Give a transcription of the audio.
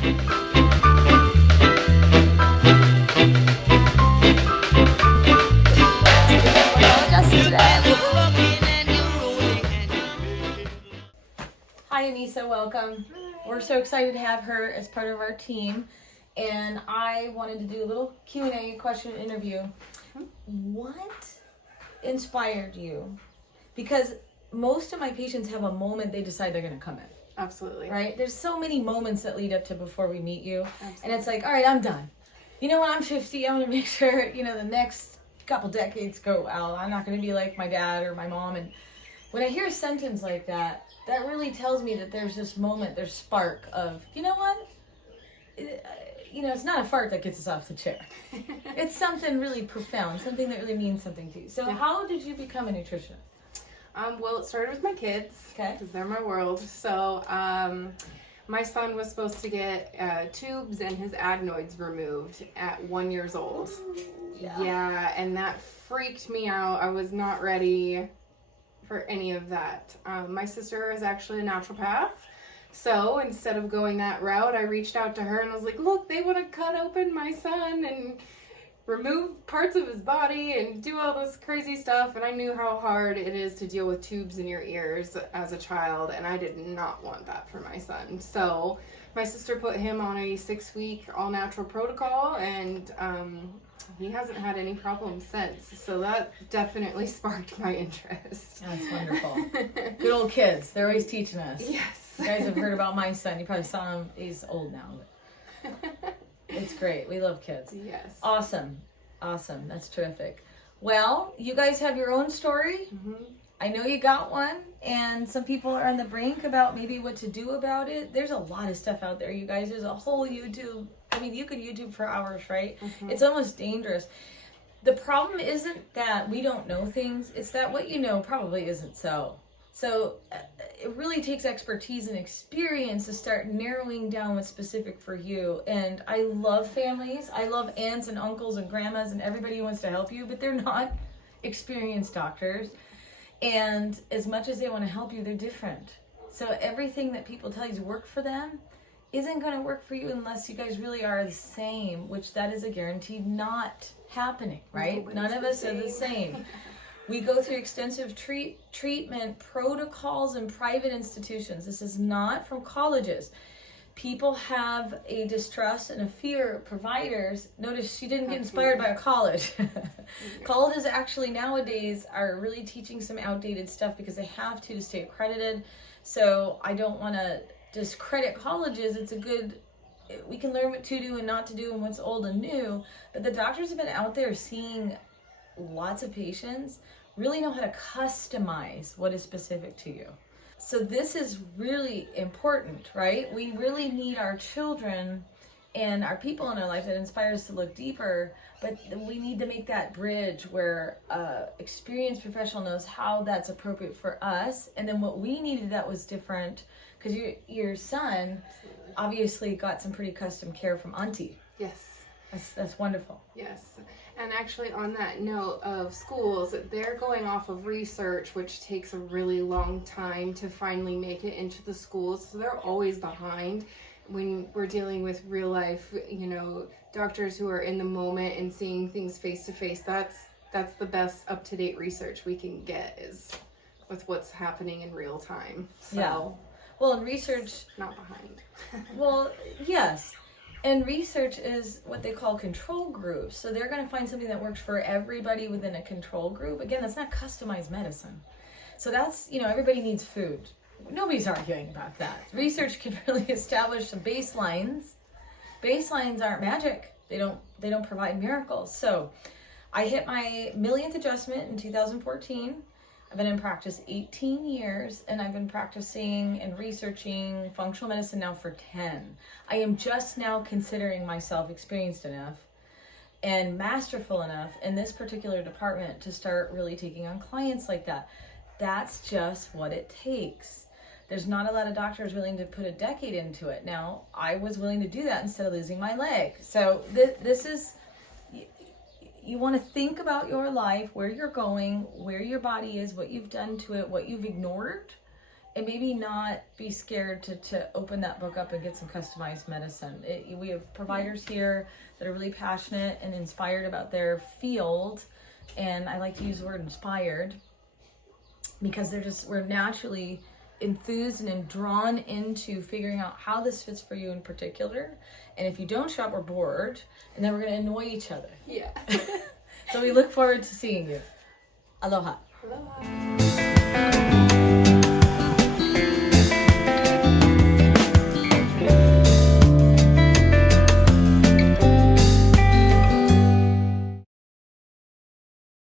Hi Anissa, welcome. We're so excited to have her as part of our team, and I wanted to do a little Q&A question interview. What inspired you? Because most of my patients have a moment they decide they're going to come in. Absolutely. Right? There's so many moments that lead up to before we meet you. Absolutely. And it's like, all right, I'm done. You know, when I'm 50, I want to make sure, the next couple decades go well. I'm not going to be like my dad or my mom. And when I hear a sentence like that, that really tells me that there's this moment, there's spark of, you know what? It's not a fart that gets us off the chair. It's something really profound, something that really means something to you. So how did you become a nutritionist? Well, it started with my kids, because they're my world. So my son was supposed to get tubes and his adenoids removed at 1 year old. Yeah, and that freaked me out. I was not ready for any of that. My sister is actually a naturopath. So instead of going that route, I reached out to her and was like, look, they want to cut open my son and remove parts of his body and do all this crazy stuff. And I knew how hard it is to deal with tubes in your ears as a child, and I did not want that for my son. So my sister put him on a 6-week all-natural protocol, and he hasn't had any problems since. So that definitely sparked my interest. That's wonderful. Good old kids. They're always teaching us. Yes. You guys have heard about my son. You probably saw him. He's old now. But it's great. We love kids. Yes. Awesome. That's terrific. Well, you guys have your own story. Mm-hmm. I know you got one, and some people are on the brink about maybe what to do about it. There's a lot of stuff out there, you guys. There's a whole YouTube. I mean, you could YouTube for hours, right? Mm-hmm. It's almost dangerous. The problem isn't that we don't know things. It's that what you know probably isn't so. So it really takes expertise and experience to start narrowing down what's specific for you. And I love families. I love aunts and uncles and grandmas and everybody who wants to help you, but they're not experienced doctors. And as much as they want to help you, they're different. So everything that people tell you to work for them isn't going to work for you unless you guys really are the same, which that is a guaranteed not happening, right? None of us are the same. We go through extensive treatment protocols in private institutions. This is not from colleges. People have a distrust and a fear of providers. Notice she didn't get inspired by a college. Colleges actually nowadays are really teaching some outdated stuff because they have to stay accredited. So I don't want to discredit colleges. We can learn what to do and not to do and what's old and new. But the doctors have been out there seeing lots of patients, really know how to customize what is specific to you. So this is really important, right? We really need our children and our people in our life that inspire us to look deeper, but we need to make that bridge where experienced professional knows how that's appropriate for us, and then what we needed that was different, because your son obviously got some pretty custom care from Auntie. Yes. That's wonderful. Yes. And actually, on that note of schools, they're going off of research, which takes a really long time to finally make it into the schools. So they're always behind when we're dealing with real life, doctors who are in the moment and seeing things face to face. That's the best up-to-date research we can get, is with what's happening in real time. So, yeah. Well, in research, not behind. Well, yes. And research is what they call control groups. So they're going to find something that works for everybody within a control group. Again, that's not customized medicine. So that's, everybody needs food. Nobody's arguing about that. Research can really establish some baselines. Baselines aren't magic. They don't provide miracles. So I hit my millionth adjustment in 2014. I've been in practice 18 years, and I've been practicing and researching functional medicine now for 10. I am just now considering myself experienced enough and masterful enough in this particular department to start really taking on clients like that. That's just what it takes. There's not a lot of doctors willing to put a decade into it. Now, I was willing to do that instead of losing my leg. So this is... You want to think about your life, where you're going, where your body is, what you've done to it, what you've ignored, and maybe not be scared to open that book up and get some customized medicine. We have providers here that are really passionate and inspired about their field, and I like to use the word inspired because we're naturally enthused and drawn into figuring out how this fits for you in particular. And if you don't shop, we're bored, and then we're going to annoy each other. Yeah. So we look forward to seeing you. Aloha. Aloha.